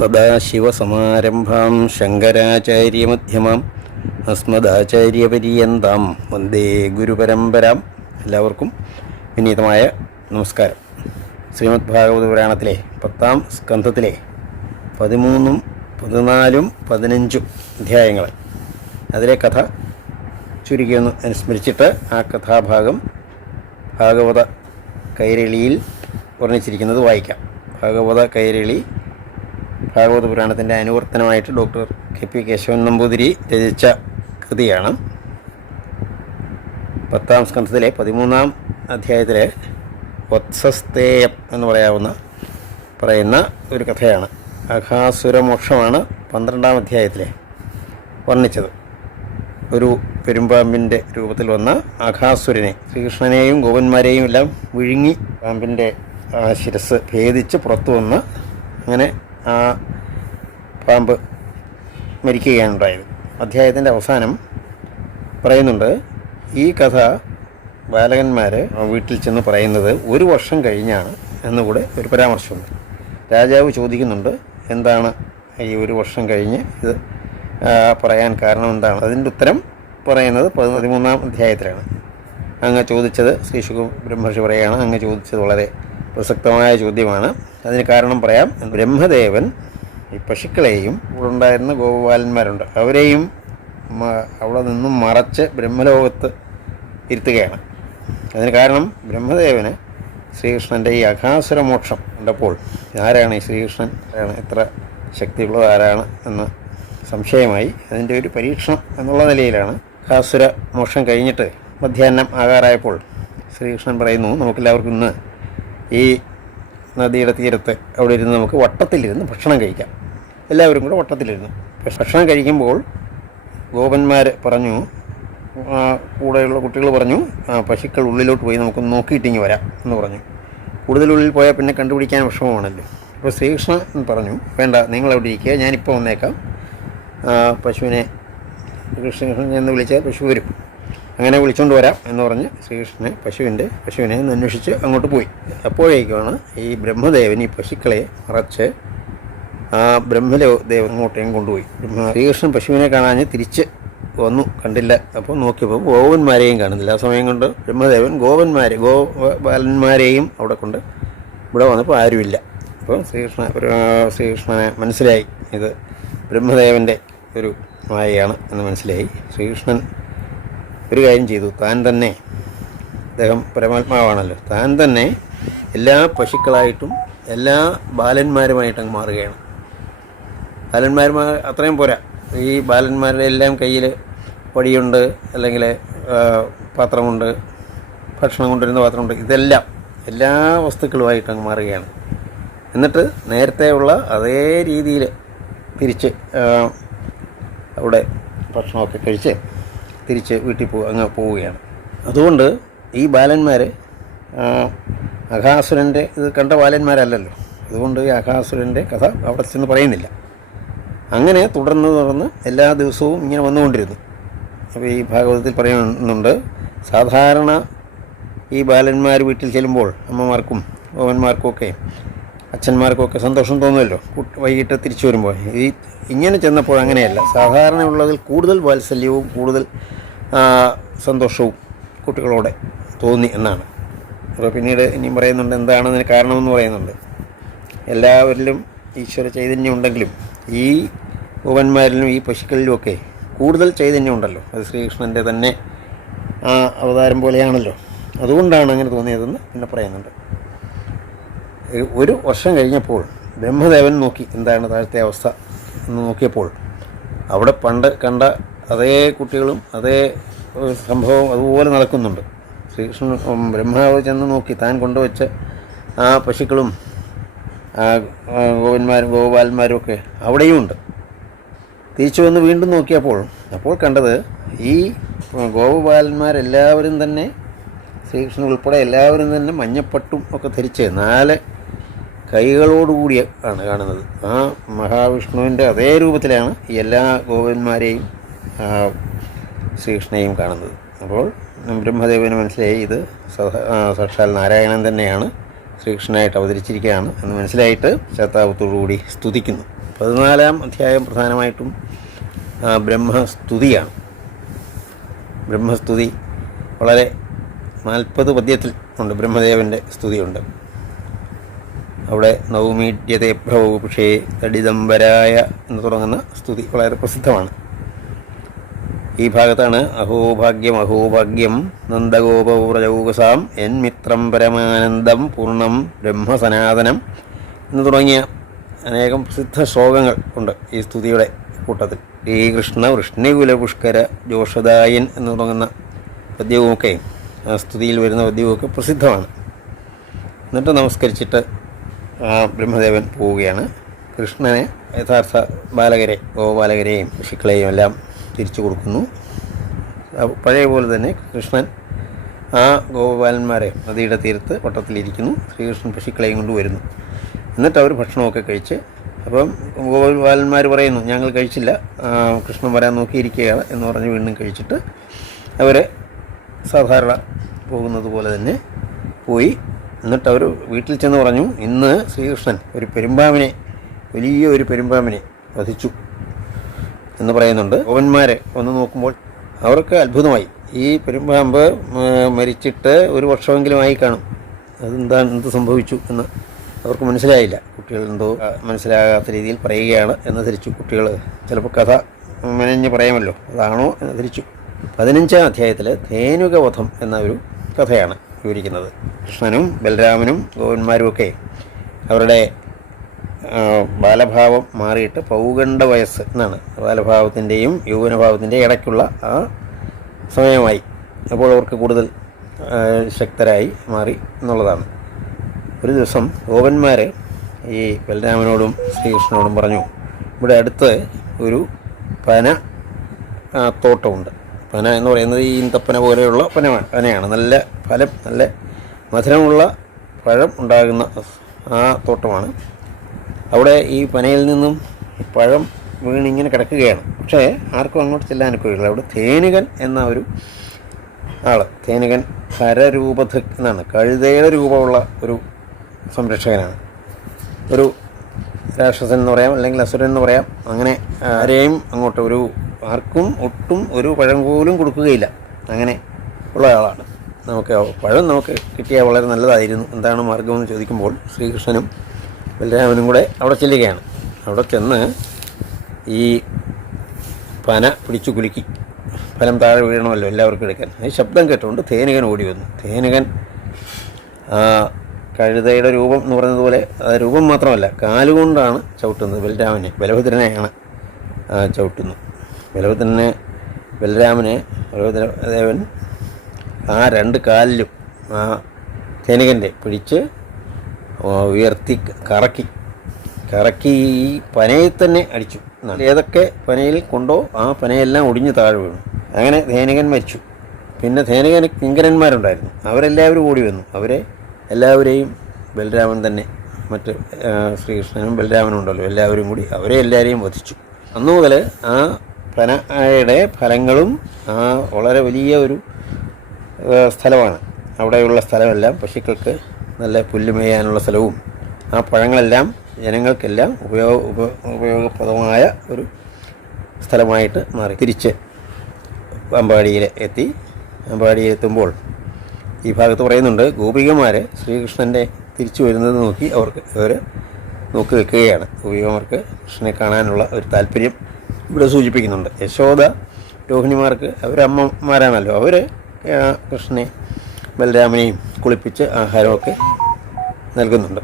സദാശിവസമാരംഭാം ശങ്കരാചാര്യമധ്യമാം അസ്മദാചാര്യപര്യന്താം വന്ദേ ഗുരുപരമ്പരാം. എല്ലാവർക്കും വിനീതമായ നമസ്കാരം. ശ്രീമദ് ഭാഗവത പുരാണത്തിലെ 10-ാം സ്കന്ധത്തിലെ 13, 14, 15 അധ്യായങ്ങൾ, അതിലെ കഥ ചുരുക്കിയൊന്ന് അനുസ്മരിച്ചിട്ട് ആ കഥാഭാഗം ഭാഗവത കൈരളിയിൽ വർണ്ണിച്ചിരിക്കുന്നത് വായിക്കാം. ഭാഗവത കൈരളി ഭാഗവത പുരാണത്തിൻ്റെ അനുവർത്തനമായിട്ട് ഡോക്ടർ കെ.പി. കേശവൻ നമ്പൂതിരി രചിച്ച കൃതിയാണ്. 10-ാം സ്കന്ധത്തിലെ 13-ാം അധ്യായത്തിലെ വത്സസ്തേയം എന്ന് പറയുന്ന ഒരു കഥയാണ്. അഘാസുരമോക്ഷമാണ് 12-ാം അധ്യായത്തിലെ വർണ്ണിച്ചത്. ഒരു പെരുമ്പാമ്പിൻ്റെ രൂപത്തിൽ വന്ന അഘാസുരനെ, ശ്രീകൃഷ്ണനെയും ഗോപന്മാരെയും എല്ലാം വിഴുങ്ങി പാമ്പിൻ്റെ ശിരസ് ഭേദിച്ച് പുറത്തു വന്ന് അങ്ങനെ ആ പാമ്പ് മരിക്കുകയാണ് ഉണ്ടായത്. അധ്യായത്തിൻ്റെ അവസാനം പറയുന്നുണ്ട്, ഈ കഥ ബാലകന്മാർ വീട്ടിൽ ചെന്ന് പറയുന്നത് 1 വർഷം കഴിഞ്ഞാണ് എന്നുകൂടെ ഒരു പരാമർശമുണ്ട്. രാജാവ് ചോദിക്കുന്നുണ്ട്, എന്താണ് ഈ 1 വർഷം കഴിഞ്ഞ് ഇത് പറയാൻ കാരണം എന്താണ്? അതിൻ്റെ ഉത്തരം പറയുന്നത് 13-ാം അധ്യായത്തിലാണ്. അങ്ങ് ചോദിച്ചത്, ശ്രീശുഖ ബ്രഹ്മർഷി പറയുകയാണ്, അങ്ങ് ചോദിച്ചത് വളരെ പ്രസക്തമായ ചോദ്യമാണ്. അതിന് കാരണം പറയാം. ബ്രഹ്മദേവൻ ഈ പശുക്കളെയും ഇവിടെ ഉണ്ടായിരുന്ന ഗോപാലന്മാരുണ്ട്, അവരെയും അവിടെ നിന്നും മറച്ച് ബ്രഹ്മലോകത്ത് ഇരുത്തുകയാണ്. അതിന് കാരണം ബ്രഹ്മദേവന് ശ്രീകൃഷ്ണൻ്റെ ഈ അഘാസുരമോക്ഷം കണ്ടപ്പോൾ ആരാണ് ഈ ശ്രീകൃഷ്ണൻ, എത്ര ശക്തിയുള്ളത് ആരാണ് എന്ന് സംശയമായി. അതിൻ്റെ ഒരു പരീക്ഷണം എന്നുള്ള നിലയിലാണ് അഘാസുര മോക്ഷം കഴിഞ്ഞിട്ട് മധ്യാഹ്നം ആകാറായപ്പോൾ ശ്രീകൃഷ്ണൻ പറയുന്നു, നമുക്കെല്ലാവർക്കും ഇന്ന് ഈ നദിയുടെ തീരത്ത് അവിടെ ഇരുന്ന് നമുക്ക് വട്ടത്തിലിരുന്ന് ഭക്ഷണം കഴിക്കാം. എല്ലാവരും കൂടെ വട്ടത്തിലിരുന്നു ഭക്ഷണം കഴിക്കുമ്പോൾ ഗോപന്മാർ പറഞ്ഞു, കൂടെയുള്ള കുട്ടികൾ പറഞ്ഞു, പശുക്കൾ ഉള്ളിലോട്ട് പോയി നമുക്കൊന്ന് നോക്കിയിട്ടിങ്ങി വരാം എന്ന് പറഞ്ഞു. കൂടുതൽ ഉള്ളിൽ പോയാൽ പിന്നെ കണ്ടുപിടിക്കാൻ വിഷമമാണല്ലോ. അപ്പോൾ ശ്രീകൃഷ്ണൻ പറഞ്ഞു, വേണ്ട, നിങ്ങളവിടെ ഇരിക്കുക, ഞാനിപ്പോൾ വന്നേക്കാം. പശുവിനെ കൃഷ്ണൻ എന്ന് വിളിച്ചാൽ പശു വരും, അങ്ങനെ വിളിച്ചുകൊണ്ട് വരാം എന്ന് പറഞ്ഞ് ശ്രീകൃഷ്ണനെ പശുവിനെ അന്വേഷിച്ച് അങ്ങോട്ട് പോയി. അപ്പോഴേക്കാണ് ഈ ബ്രഹ്മദേവൻ ഈ പശുക്കളെ മറച്ച് ആ ബ്രഹ്മദേവൻ അങ്ങോട്ടേയും കൊണ്ടുപോയി. ശ്രീകൃഷ്ണൻ പശുവിനെ കാണാൻ തിരിച്ച് വന്നു, കണ്ടില്ല. അപ്പോൾ നോക്കിയപ്പോൾ ഗോപന്മാരെയും കാണുന്നില്ല. ആ സമയം കൊണ്ട് ബ്രഹ്മദേവൻ ഗോപാലന്മാരെയും അവിടെ കൊണ്ട് ഇവിടെ വന്നപ്പോൾ ആരുമില്ല. അപ്പോൾ ശ്രീകൃഷ്ണനെ മനസ്സിലായി, ഇത് ബ്രഹ്മദേവൻ്റെ ഒരു മായയാണ് എന്ന് മനസ്സിലായി. ശ്രീകൃഷ്ണൻ ഒരു കാര്യം ചെയ്തു, താൻ തന്നെ, അദ്ദേഹം പരമാത്മാവാണല്ലോ, താൻ തന്നെ എല്ലാ പശുക്കളായിട്ടും എല്ലാ ബാലന്മാരുമായിട്ട് അങ്ങ് മാറുകയാണ്. ബാലന്മാരുമായി അത്രയും പോരാ, ഈ ബാലന്മാരുടെ എല്ലാം കയ്യിൽ വടിയുണ്ട്, അല്ലെങ്കിൽ പാത്രമുണ്ട്, ഭക്ഷണം കൊണ്ടുവരുന്ന പാത്രമുണ്ട്, ഇതെല്ലാം എല്ലാ വസ്തുക്കളുമായിട്ട് അങ്ങ് മാറുകയാണ്. എന്നിട്ട് നേരത്തെ ഉള്ള അതേ രീതിയിൽ തിരിച്ച് അവിടെ ഭക്ഷണമൊക്കെ കഴിച്ച് തിരിച്ച് വീട്ടിൽ അങ്ങ് പോവുകയാണ്. അതുകൊണ്ട് ഈ ബാലന്മാർ അഘാസുരൻ്റെ ഇത് കണ്ട ബാലന്മാരല്ലല്ലോ. അതുകൊണ്ട് ഈ അഘാസുരൻ്റെ കഥ അവിടെ ചെന്ന് പറയുന്നില്ല. അങ്ങനെ തുടർന്ന് എല്ലാ ദിവസവും ഇങ്ങനെ വന്നുകൊണ്ടിരുന്നു. അപ്പോൾ ഈ ഭാഗവതത്തിൽ പറയുന്നുണ്ട്, സാധാരണ ഈ ബാലന്മാർ വീട്ടിൽ ചെല്ലുമ്പോൾ അമ്മമാർക്കും ഓവന്മാർക്കുമൊക്കെ അച്ഛന്മാർക്കൊക്കെ സന്തോഷം തോന്നുമല്ലോ വൈകിട്ട് തിരിച്ചു വരുമ്പോൾ. ഇങ്ങനെ ചെന്നപ്പോൾ അങ്ങനെയല്ല. സാധാരണ ഉള്ളതിൽ കൂടുതൽ വാത്സല്യവും കൂടുതൽ സന്തോഷവും കുട്ടികളോടെ തോന്നി എന്നാണ്. അപ്പോൾ പിന്നീട് ഇനിയും പറയുന്നുണ്ട്, എന്താണെന്നതിന് കാരണമെന്ന് പറയുന്നുണ്ട്. എല്ലാവരിലും ഈശ്വര ചൈതന്യം ഉണ്ടെങ്കിലും ഈ ഗോപന്മാരിലും ഈ പശുക്കളിലുമൊക്കെ കൂടുതൽ ചൈതന്യം ഉണ്ടല്ലോ. അത് ശ്രീകൃഷ്ണൻ്റെ തന്നെ ആ അവതാരം പോലെയാണല്ലോ. അതുകൊണ്ടാണ് അങ്ങനെ തോന്നിയതെന്ന് പിന്നെ പറയുന്നുണ്ട്. 1 വർഷം കഴിഞ്ഞപ്പോൾ ബ്രഹ്മദേവൻ നോക്കി എന്താണ് താഴത്തെ അവസ്ഥ എന്ന് നോക്കിയപ്പോൾ അവിടെ പണ്ട് കണ്ട അതേ കുട്ടികളും അതേ സംഭവം അതുപോലെ നടക്കുന്നുണ്ട്. ശ്രീകൃഷ്ണൻ ബ്രഹ്മാവ് ചെന്ന് നോക്കി, താൻ കൊണ്ടുവച്ച് ആ പശുക്കളും ഗോപാലന്മാരും ഒക്കെ അവിടെയും ഉണ്ട്. തിരിച്ചു വന്ന് വീണ്ടും അപ്പോൾ കണ്ടത് ഈ ഗോപാലന്മാരെല്ലാവരും തന്നെ, ശ്രീകൃഷ്ണൻ ഉൾപ്പെടെ എല്ലാവരും തന്നെ മഞ്ഞപ്പട്ടും ഒക്കെ ധരിച്ച് 4 കൈകളോടുകൂടി ആണ് കാണുന്നത്. ആ മഹാവിഷ്ണുവിൻ്റെ അതേ രൂപത്തിലാണ് എല്ലാ ഗോപന്മാരെയും ശ്രീകൃഷ്ണനെയും കാണുന്നത്. അപ്പോൾ ബ്രഹ്മദേവന് മനസ്സിലായി, ഇത് സാക്ഷാൽ നാരായണൻ തന്നെയാണ് ശ്രീകൃഷ്ണനായിട്ട് അവതരിച്ചിരിക്കുകയാണ് എന്ന് മനസ്സിലായിട്ട് ശതാപത്തോടുകൂടി സ്തുതിക്കുന്നു. 14-ാം അധ്യായം പ്രധാനമായിട്ടും ബ്രഹ്മസ്തുതിയാണ്. ബ്രഹ്മസ്തുതി വളരെ 40 പദ്യത്തിൽ ഉണ്ട്. ബ്രഹ്മദേവൻ്റെ സ്തുതിയുണ്ട്. അവിടെ നൗമീഡ്യത്തെ പ്രഭുഷേ തടിദംബരായ എന്ന് തുടങ്ങുന്ന സ്തുതി വളരെ പ്രസിദ്ധമാണ്. ഈ ഭാഗത്താണ് അഹോഭാഗ്യം നന്ദഗോപൗരജൗകസാം എന്മിത്രം പരമാനന്ദം പൂർണ്ണം ബ്രഹ്മസനാതനം എന്ന് തുടങ്ങിയ അനേകം പ്രസിദ്ധ ശ്ലോകങ്ങൾ ഉണ്ട് ഈ സ്തുതിയുടെ കൂട്ടത്തിൽ. ശ്രീകൃഷ്ണ വൃഷ്ണികുല പുഷ്കര ജോഷദായൻ എന്ന് തുടങ്ങുന്ന പദ്യവുമൊക്കെ ആ സ്തുതിയിൽ വരുന്ന പദ്യവുമൊക്കെ പ്രസിദ്ധമാണ്. എന്നിട്ട് നമസ്കരിച്ചിട്ട് ബ്രഹ്മദേവൻ പോവുകയാണ്. കൃഷ്ണനെ യഥാർത്ഥ ബാലകരെ, ഗോപാലകരെയും പശുക്കളെയും എല്ലാം തിരിച്ചു കൊടുക്കുന്നു. പഴയ പോലെ തന്നെ കൃഷ്ണൻ ആ ഗോപാലന്മാരെ നദിയുടെ തീരത്ത് വട്ടത്തിലിരിക്കുന്നു. ശ്രീകൃഷ്ണൻ പശുക്കളെയും കൊണ്ട് വരുന്നു. എന്നിട്ട് അവർ ഭക്ഷണമൊക്കെ കഴിച്ച്, അപ്പം ഗോപാലന്മാർ പറയുന്നു ഞങ്ങൾ കഴിച്ചില്ല, കൃഷ്ണൻ വരാൻ നോക്കിയിരിക്കുകയാണ് എന്ന് പറഞ്ഞ് വീണ്ടും കഴിച്ചിട്ട് അവർ സാധാരണ പോകുന്നത് പോലെ തന്നെ പോയി. എന്നിട്ട് അവർ വീട്ടിൽ ചെന്ന് പറഞ്ഞു, ഇന്ന് ശ്രീകൃഷ്ണൻ ഒരു പെരുമ്പാമ്പിനെ, വലിയ ഒരു പെരുമ്പാമ്പിനെ വധിച്ചു എന്ന് പറയുന്നുണ്ട്. ഗോപന്മാരെ ഒന്ന് നോക്കുമ്പോൾ അവർക്ക് അത്ഭുതമായി. ഈ പെരുമ്പാമ്പ് മരിച്ചിട്ട് 1 വർഷമെങ്കിലും ആയി കാണും, എന്ത് സംഭവിച്ചു എന്ന് അവർക്ക് മനസ്സിലായില്ല. കുട്ടികൾ എന്തോ മനസ്സിലാകാത്ത രീതിയിൽ പറയുകയാണ് എന്ന് ധരിച്ചു. കുട്ടികൾ ചിലപ്പോൾ കഥ മെനഞ്ഞ് പറയാമല്ലോ, അതാണോ എന്ന് ധരിച്ചു. 15-ാം അധ്യായത്തിൽ ധേനുകവധം എന്ന ഒരു കഥയാണ് വിവരിക്കുന്നത്. കൃഷ്ണനും ബലരാമനും ഗോപന്മാരുമൊക്കെ അവരുടെ ബാലഭാവം മാറിയിട്ട് പൗഗണ്ഡ വയസ്സ് എന്നാണ്, ബാലഭാവത്തിൻ്റെയും യൗവനഭാവത്തിൻ്റെയും ഇടയ്ക്കുള്ള ആ സമയമായി. അപ്പോൾ അവർക്ക് കൂടുതൽ ശക്തരായി മാറി എന്നുള്ളതാണ്. ഒരു ദിവസം ഗോപന്മാർ ഈ ബലരാമനോടും ശ്രീകൃഷ്ണനോടും പറഞ്ഞു, ഇവിടെ അടുത്ത് ഒരു പന തോട്ടമുണ്ട്. പന എന്ന് പറയുന്നത് ഈ ഈന്തപ്പന പോലെയുള്ള പനയാണ്. നല്ല ഫലം, നല്ല മധുരമുള്ള പഴം ഉണ്ടാകുന്ന ആ തോട്ടമാണ്. അവിടെ ഈ പനയിൽ നിന്നും പഴം വീണിങ്ങനെ കിടക്കുകയാണ്. പക്ഷേ ആർക്കും അങ്ങോട്ട് ചെല്ലാനൊക്കെയില്ല. അവിടെ ധേനുകൻ എന്ന ഒരു ആൾ, ധേനുകൻ കരരൂപധ എന്നാണ്, കഴുതയുടെ രൂപമുള്ള ഒരു സംരക്ഷകനാണ്. ഒരു രാക്ഷസൻ എന്ന് പറയാം, അല്ലെങ്കിൽ അസുരൻ എന്ന് പറയാം. അങ്ങനെ ആരെയും അങ്ങോട്ട് ആർക്കും ഒട്ടും ഒരു പഴം പോലും കൊടുക്കുകയില്ല. അങ്ങനെ ഉള്ള ആളാണ്. പഴം നമുക്ക് കിട്ടിയാൽ വളരെ നല്ലതായിരുന്നു, എന്താണ് മാർഗമെന്ന് ചോദിക്കുമ്പോൾ ശ്രീകൃഷ്ണനും ബലരാമനും കൂടെ അവിടെ ചെല്ലുകയാണ്. അവിടെ ചെന്ന് ഈ പന പിടിച്ചു കുലുക്കി, ഫലം താഴെ വീഴണമല്ലോ എല്ലാവർക്കും എടുക്കാൻ. ഈ ശബ്ദം കേട്ടുകൊണ്ട് ധേനുകൻ ഓടി വന്നു. ധേനുകൻ കഴുതയുടെ രൂപം എന്ന് പറയുന്നതുപോലെ രൂപം മാത്രമല്ല, കാലുകൊണ്ടാണ് ചവിട്ടുന്നത്. ബലഭദ്രനെയാണ് ചവിട്ടുന്നു. ബലഭദ്രദേവൻ ആ 2 കാലിലും ആ ധേനുകൻ്റെ പിടിച്ച് ഉയർത്തി കറക്കി ഈ പനയിൽ തന്നെ അടിച്ചു. ഏതൊക്കെ പനയിൽ കൊണ്ടോ ആ പനയെല്ലാം ഒടിഞ്ഞ് താഴെ വീണു. അങ്ങനെ ധേനുകൻ മരിച്ചു. പിന്നെ ധേനുകന് കിങ്കരന്മാരുണ്ടായിരുന്നു. അവരെല്ലാവരും ഓടി വന്നു. അവരെ എല്ലാവരെയും ബലരാമൻ തന്നെ, മറ്റ് ശ്രീകൃഷ്ണനും ബലരാമനും ഉണ്ടല്ലോ, എല്ലാവരും കൂടി എല്ലാവരെയും വധിച്ചു. അന്നു മുതൽ ആ പനയുടെ ഫലങ്ങളും വളരെ വലിയ ഒരു സ്ഥലമാണ്. അവിടെയുള്ള സ്ഥലമെല്ലാം പശുക്കൾക്ക് നല്ല പുല്ല് മേയാനുള്ള സ്ഥലവും ആ പഴങ്ങളെല്ലാം ജനങ്ങൾക്കെല്ലാം ഉപയോഗപ്രദമായ ഒരു സ്ഥലമായിട്ട് മാറി. തിരിച്ച് അമ്പാടിയിലെത്തുമ്പോൾ ഈ ഭാഗത്ത് പറയുന്നുണ്ട്, ഗോപികമാർ ശ്രീകൃഷ്ണൻ്റെ തിരിച്ചു വരുന്നത് നോക്കി അവർ നോക്കി നിൽക്കുകയാണ്. ഗോപികമാർക്ക് കൃഷ്ണനെ കാണാനുള്ള ഒരു താല്പര്യം ഇവിടെ സൂചിപ്പിക്കുന്നുണ്ട്. യശോദ രോഹിണിമാർക്ക് അവരമ്മമാരാണല്ലോ, അവർ കൃഷ്ണനെ ബലരാമനെയും കുളിപ്പിച്ച് ആഹാരമൊക്കെ നൽകുന്നുണ്ട്.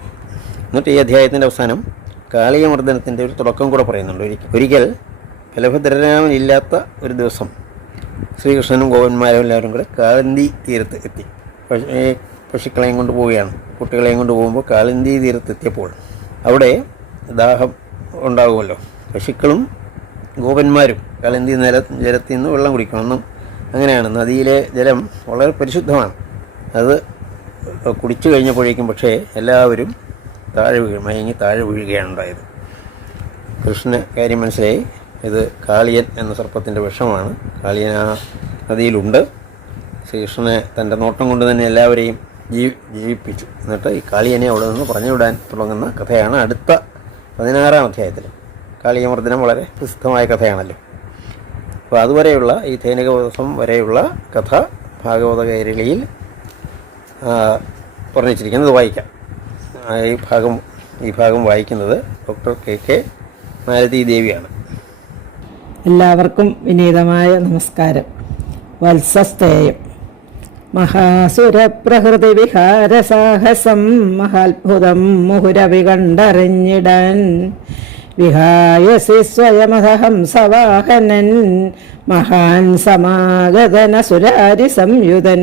എന്നിട്ട് ഈ അധ്യായത്തിൻ്റെ അവസാനം കാളിയമർദ്ദനത്തിൻ്റെ ഒരു തുടക്കം കൂടെ പറയുന്നുണ്ട്. ഒരിക്കൽ ബലഭദ്രരാമനില്ലാത്ത ഒരു ദിവസം ശ്രീകൃഷ്ണനും ഗോപന്മാരും എല്ലാവരും കൂടെ കാളിന്തി തീരത്ത് എത്തി. പശുക്കളെയും കൊണ്ട് പോവുകയാണ്. കുട്ടികളെയും കൊണ്ട് പോകുമ്പോൾ കാളിന്തി തീരത്തെത്തിയപ്പോൾ അവിടെ ദാഹം ഉണ്ടാകുമല്ലോ. പശുക്കളും ഗോപന്മാരും കാളിന്തി ജലത്തിൽ നിന്ന് വെള്ളം കുടിക്കണം. അങ്ങനെയാണ്. നദിയിലെ ജലം വളരെ പരിശുദ്ധമാണ്. അത് കുടിച്ചു കഴിഞ്ഞപ്പോഴേക്കും പക്ഷേ എല്ലാവരും മയങ്ങി താഴെ വീഴുകയാണ് ഉണ്ടായത്. കൃഷ്ണന് കാര്യം മനസ്സിലായി. ഇത് കാളിയൻ എന്ന സർപ്പത്തിൻ്റെ വിഷമാണ്. കാളിയൻ ആ നദിയിലുണ്ട്. ശ്രീകൃഷ്ണനെ തൻ്റെ നോട്ടം കൊണ്ട് തന്നെ എല്ലാവരെയും ജീവിപ്പിച്ചു. എന്നിട്ട് ഈ കാളിയനെ അവിടെ നിന്ന് പറഞ്ഞു വിടാൻ തുടങ്ങുന്ന കഥയാണ് അടുത്ത 16-ാം അധ്യായത്തിൽ. കാളിയമർദ്ദനം വളരെ പ്രസിദ്ധമായ കഥയാണല്ലോ. അപ്പോൾ അതുവരെയുള്ള ഈ ധൈനികവധം വരെയുള്ള കഥ ഭാഗവത കൈരളിയിൽ വർണ്ണിച്ചിരിക്കുന്നത് വായിക്കാം. ഈ ഭാഗം വായിക്കുന്നത് ഡോക്ടർ കെ മാലതി ദേവിയാണ്. എല്ലാവർക്കും വിനീതമായ നമസ്കാരം. വത്സസ്തേയം. മഹാസുരപ്രകൃതി വിഹാരസാഹസം മഹാത്ഭുതം മുഹുരവി കണ്ടറിഞ്ഞിടാൻ വിഹായസി സ്വയമഹംസവാഹനൻ മഹാൻ സമാഗതന സുരാരി സംയുതൻ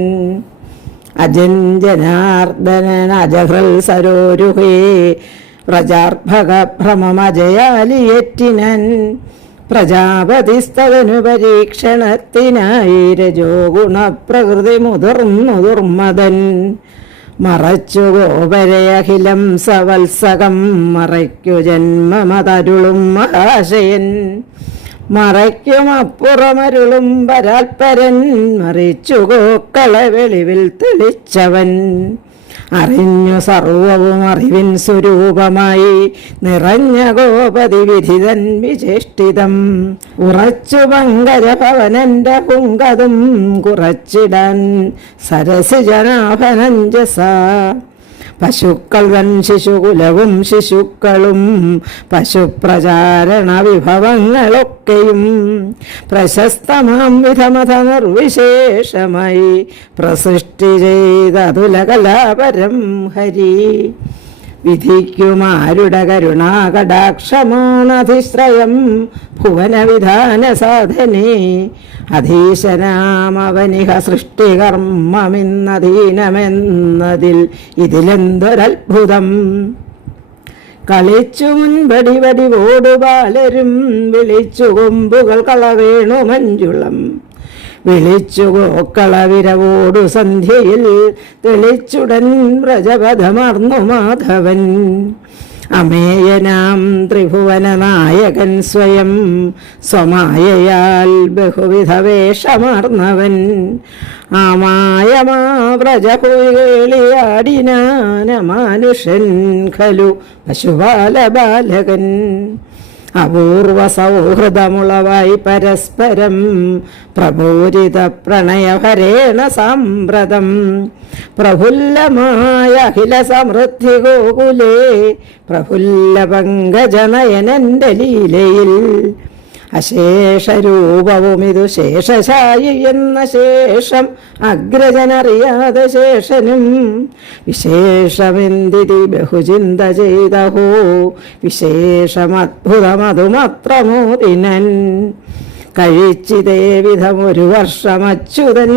അജഞ്ജനാർദ്ദനൻ അജഹൃൽ സരോരുഹേ വ്രജാർഭക ഭ്രമമജയാലിയേറ്റിനൻ പ്രജാപതിസ്തവനു പരീക്ഷണത്തിനായി രജോ ഗുണപ്രകൃതി മുതിർന്നു ദുർമദൻ മറച്ചു ഗോപരയഖിലം സവത്സകം മറയ്ക്കു ജന്മമതരുളും മഹാശയൻ മറയ്ക്കുമപ്പുറമരുളും പരാൽപരൻ മറിച്ചു ഗോക്കള വെളിവിൽ തെളിച്ചവൻ അറിഞ്ഞു സർവവും അറിവിൻ സ്വരൂപമായി നിറഞ്ഞ ഗോപതി വിധിതൻ വിചേഷ്ടിതം ഉറച്ചു പങ്കജഭവനന്റെ പുങ്കതും കുറച്ചിടാൻ സരസിജനാഭനഞ്ജസ പശുക്കൾ വൻ ശിശുകുലവും ശിശുക്കളും പശുപ്രചാരണ വിഭവങ്ങളൊക്കെയും പ്രശസ്തമാം വിധമത നിർവിശേഷമായി പ്രസൃഷ്ടി ചെയ്തതുലകലാപരം ഹരി വിധിക്കുമാരുടെ കരുണാകടാക്ഷമാണധിശ്രയം ഭുവനവിധാന സാധനേ അധീശനാമവനിഹ സൃഷ്ടികർമ്മമിന്നധീനമെന്നതിൽ ഇതിലെന്തൊരത്ഭുതം കളിച്ചു മുൻപടി വടിവോടു ബാലരും വിളിച്ചു കൊമ്പുകൾ കളവേണു മഞ്ജുളം വിളിച്ചു ഗോക്കളവിരവോടു സന്ധ്യയിൽ തെളിച്ചുടൻ വ്രജപഥമർന്നു മാധവൻ അമേയനാം ത്രിഭുവന നായകൻ സ്വയം സ്വമായയാൽ ബഹുവിധ വേഷമാർന്നവൻ ആമായമാ വ്രജപുകളിയാടിനാനമാനുഷൻ ഖലു പശുപാലബാലകൻ അപൂർവ സൗഹൃദമുളവായി പരസ്പരം പ്രപൂരിത പ്രണയഭരേണ സാമ്പ്രതം പ്രഫുല്ലമായ അഖില സമൃദ്ധി ഗോകുലേ പ്രഫുല്ല പങ്കജനയനന്റെ ലീലയിൽ അശേഷരൂപവും ഇതു ശേഷശായി എന്ന ശേഷം അഗ്രജനറിയാതെ ശേഷനും വിശേഷമെന്തിരി ബഹുചിന്ത ചെയ്തഹോ വിശേഷമദ്ഭുതമതു മാത്രമോദിനൻ കഴിച്ചിതേ വിധം ഒരു വർഷമച്യുതൻ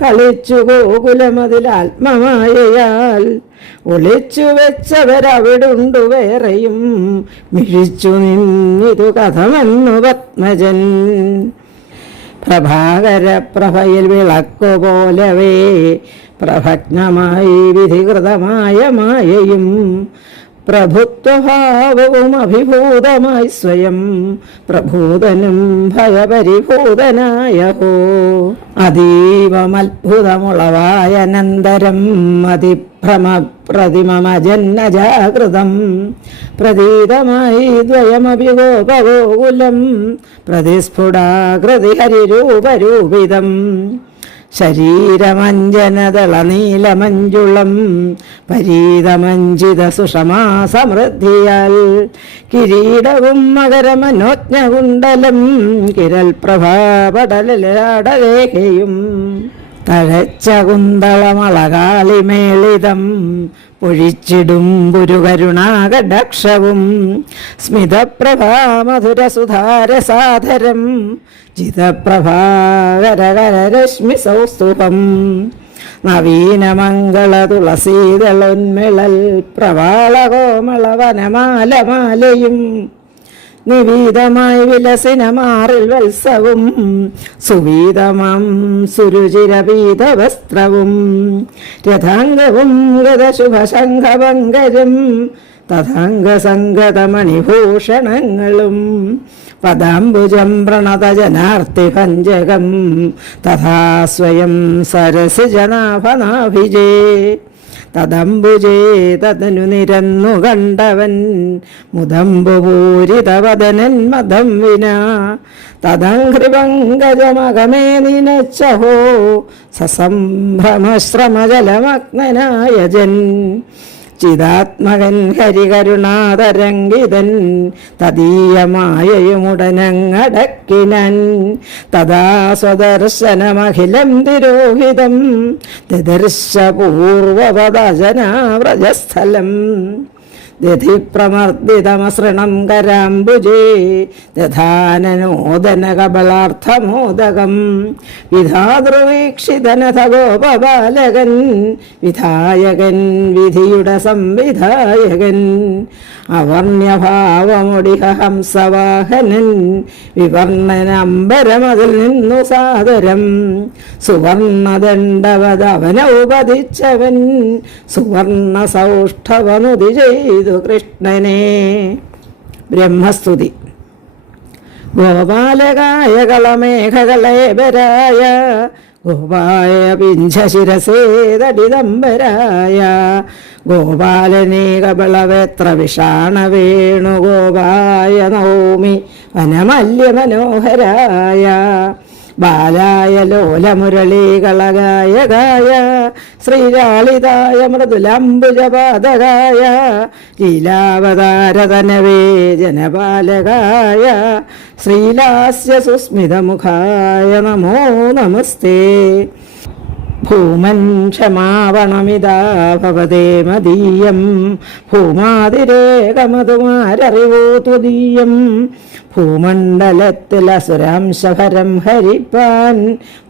കളിച്ചു ഗോകുലമതിലാത്മമായയാൽ ഒളിച്ചു വെച്ചവരവിടുണ്ടു വേറെയും മിഴിച്ചു നിന്നിതു കഥമെന്നു പത്മജൻ പ്രഭാകര പ്രഭയിൽ വിളക്കു പോലവേ പ്രഭഗ്നമായി വിധികൃതമായ മായയും പ്രഭുത്വഭാവവും അഭിഭൂതമായി സ്വയം പ്രഭൂതനും ഭയപരിഭൂതനായ ഹോ അതീവമത്ഭുതമുളവായ അനന്തരം അതിഭ്രമപ്രതിമജന്നജാകൃതം പ്രതീതമായി ദ്വയമപി ഗോപഗോകുലം പ്രതിസ്ഫുടാകൃതി ഹരിരൂപരൂപിതം ശരീരമഞ്ജനദള നീലമഞ്ജുളം പരീതമഞ്ജിത സുഷമാ സമൃദ്ധിയാൽ കിരീടവും മകരമനോജ്ഞകുണ്ടലം കിരൽ പ്രഭാപടലാടരേഖയും തഴച്ച കുന്തളമളകാളിമേളിതം പൊഴിച്ചിടും പുരുകരുണാകടാക്ഷവും സ്മിതപ്രഭാമധുരസുധാരസാധരം ജിതപ്രഭാകരകരരശ്മി സൗസ്തുഭം നവീനമംഗള തുളസീതളോന്മിളൽ പ്രവാളകോമള വനമാലമാലയും നിവീതമായി വിലസിനമാറിൽ വത്സവും സുവീതമാം സുരുചിരപീതവസ്ത്രവും രഥാംഗവും ഗതശുഭശംഖഭംഗരും തഥാംഗസംഗതമണിഭൂഷണങ്ങളും പദാംബുജം പ്രണതജനാർത്തിഭഞ്ജകം തഥാ സ്വയം സരസിജനാഭനാഭിജേ തദംബുജേ തതനു നിരന്നു കണ്ടവൻ മുദംബുപൂരിതവദനൻ മതം വിനാ തദംഘ്രിപങ്കജമകമേ നിനച്ചഹോ സസംഭ്രമശ്രമജലമഗ്നനായ ജൻ ചിദാത്മകൻ ഹരികരുണാതരംഗിതൻ തദീയമായയുമുടനങ്ങടക്കിനൻ തഥാ സ്വദർശനമഖിലം തിരോഹിതം ദിദർശ പൂർവപദജനാവ്രജസ്ഥലം ദധിപ്രമർദ്ദിതമസൃണം കരാംബുജേ ദധാനനോദനകബളാർത്ഥമോദകം വിധാതൃവീക്ഷിതനഥ ഗോപബാലകൻ വിധായകൻ വിധിയുടെ സംവിധായകൻ അവർണ്യഭാവമുടിഹ ഹംസവാഹനൻ വിവർണനമ്പരമതിൽ നിന്നു സാദരം സുവർണദണ്ഡവദവന ഉപദിച്ചവൻ സുവർണ സൗഷ്ഠവനുതി ചെയ്തു കൃഷ്ണനെ. ബ്രഹ്മസ്തുതി. ഗോപാലകായ കളമേഘകളേബരായ ഗോപായ പിഞ്ചശിരസേതടിദംബരായ ഗോപാലനേകബളവേത്ര വിഷാണവേണുഗോപായ നൗമി വനമല്യമനോഹരായ ബാലായ ലോലമുരളീകളകായകായ ശ്രീലാളിതായ മൃദുലംബുജപാതകായ ലീലാവതാരതനവേ ജനപാലകായ ശ്രീലാസ്യ സുസ്മിതമുഖായ നമോ നമസ്തേ. ഭൂമൻ ക്ഷമാവണമിതാ ഭവതേ മദീയം ഭൂമാതിരേകമതുമാരറിവോ ത്വദീയം ഭൂമണ്ഡലത്തിൽ അസുരാംശഭരം ഹരിപ്പാൻ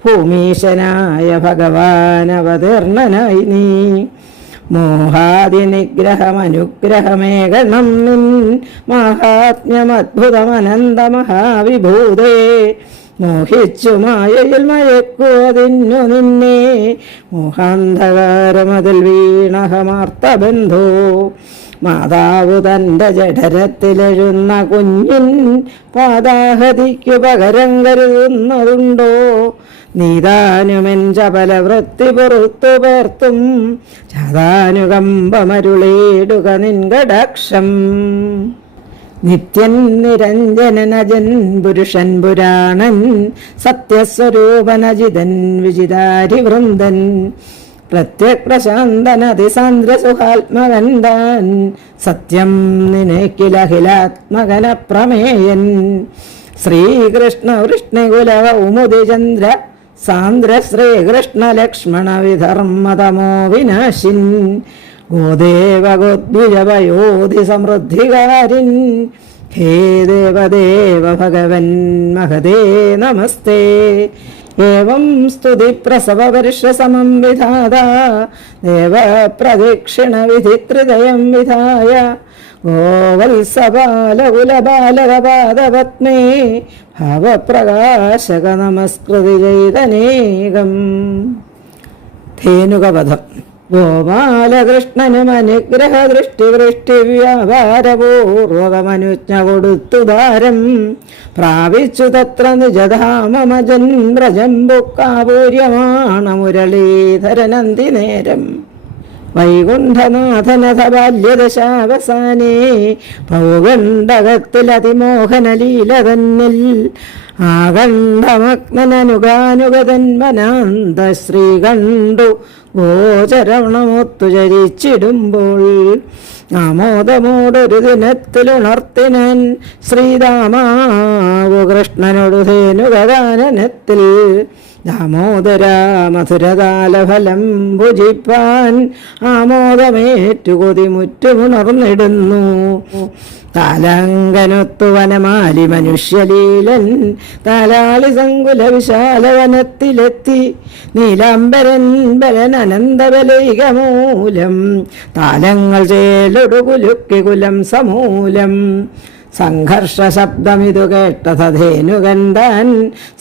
ഭൂമീശനായ ഭഗവാൻ അവതീർണനായി നീ മോഹാദിനിഗ്രഹമനുഗ്രഹമേകണം നിൻ മാഹാത്മ്യമദ്ഭുതമനന്തമഹാവിഭൂതേ മോഹിച്ചു മായയിൽ മയക്കുവതിന്നു നിന്നെ മോഹാന്ധകാരമതിൽ വീണഹമാർത്തബന്ധോ മാതാവ് തൻ്റെ ജഠരത്തിലെഴുന്ന കുഞ്ഞിൻ പാദാഹതിക്കു പകരം കരുതുന്നതുണ്ടോ നീതാനുമെൻ ചപലവൃത്തി പുറത്തു പേർത്തും ചാതാനുകമ്പമരുളേടുക നിൻകടാക്ഷം. നിത്യൻ നിരഞ്ജനനജൻ പുരുഷൻ പുരാണൻ സത്യസ്വരൂപനജിതൻ വിജിതാരിവൃന്ദൻ പ്രത്യക്രശാന്തനതിസാന്ദ്രസുഹാത്മകൻ താൻ സത്യം നിനക്കിലഖിലാത്മകന പ്രമേയൻ ശ്രീകൃഷ്ണ വൃഷ്ണികുല കൗമുദിചന്ദ്ര സാന്ദ്ര ശ്രീകൃഷ്ണ ലക്ഷ്മണ വിധർമ്മതമോ വിനാശിൻ ഗോദേവ ഗോദ്വിജവയോധി സമൃദ്ധികാരിൻ ഹേ ദേവദേവ ഭഗവൻ മഹദേ നമസ്തേ. ഏവം സ്തുതി പ്രസവവർഷസമം വിധാത ദേവപ്രദക്ഷിണ വിധിത്രിതയം വിധായ ഗോവത്സപാലകുലബാലകപാദപത്മേ ഭാവപ്രകാശക നമസ്കൃതി ചെയ്തനേകം. ധേനുകവധം. ഗോപാലകൃഷ്ണനും അനുഗ്രഹ ദൃഷ്ടി വ്യാപാരപൂർവകമനുജ്ഞ കൊടുത്തു ദാരം പ്രാപിച്ചു തത്ര നിജധാമമജൻ വ്രജംബുക്കാപൂര്യമാണ മുരളീധരനന്തി നേരം വൈകുണ്ഠനാഥനഥ ബാല്യദശാവസാനേ പൗഗണ്ഡകത്തിലതിമോഹനലീല തന്നിൽ ആകണ്ഠമഗ്നനുഗാനുഗതന്മനാന്ത ശ്രീകണ്ടു ഗോചരവണമൊത്തു ചരിച്ചിടുമ്പോൾ ആമോദമോടൊരു ദിനത്തിലുണർത്തിനൻ ശ്രീരാമാവു കൃഷ്ണനോടു ധേനുഗാനനത്തിൽ ദാമോദര മധുരതാലഫലം ഭുജിപ്പാൻ ആമോദമേറ്റു കൊതിമുറ്റുമുണർന്നിടുന്നു താലങ്കനൊത്തു വനമാലി മനുഷ്യലീലൻ താലാളി സങ്കുല വിശാലവനത്തിലെത്തി നീലാംബരൻ ബലൻ അനന്തബലൈകമൂലം താലങ്ങൾ ചേലൊടു കുലുക്കി കുലം സമൂലം സംഘർഷ ശബ്ദമിതു കേട്ട ധേനുകണ്ടാൻ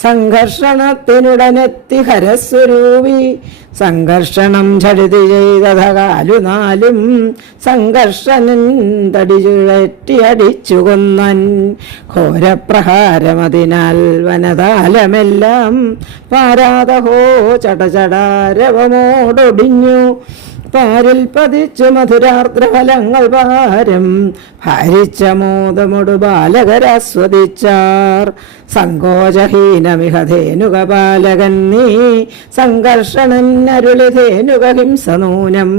സംഘർഷണത്തിനുടനെത്തി ഹരസ്വരൂപി സംഘർഷണം ചടുതി ചെയ്തത കാലുനാലും സംഘർഷനൻ തടിചുഴറ്റി അടിച്ചു കൊന്നൻ ഘോരപ്രഹാരമതിനാൽ വനതാലമെല്ലാം പാരാതഹോ ചടചടാരവമോടൊടിഞ്ഞു പാരിൽ പതിച്ചു മധുരാർദ്രഫലങ്ങൾ പാരം ഭാരിച്ച മോദമൊടു ബാലകരാസ്വദിച്ചാർ. സങ്കോചഹീനമിഹ ധേനുകപാലകൻ നീ സംഘർഷണൻ അരുളി ധേനുക ഹിംസനൂനം.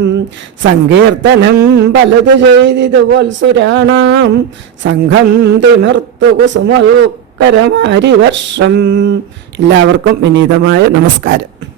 സങ്കീർത്തനം പലതു ചെയ്തിതുപോൽ സുരാണാം സംഘം തിമിർത്തു കുസുമൽക്കരമാരി വർഷം. എല്ലാവർക്കും വിനീതമായ നമസ്കാരം.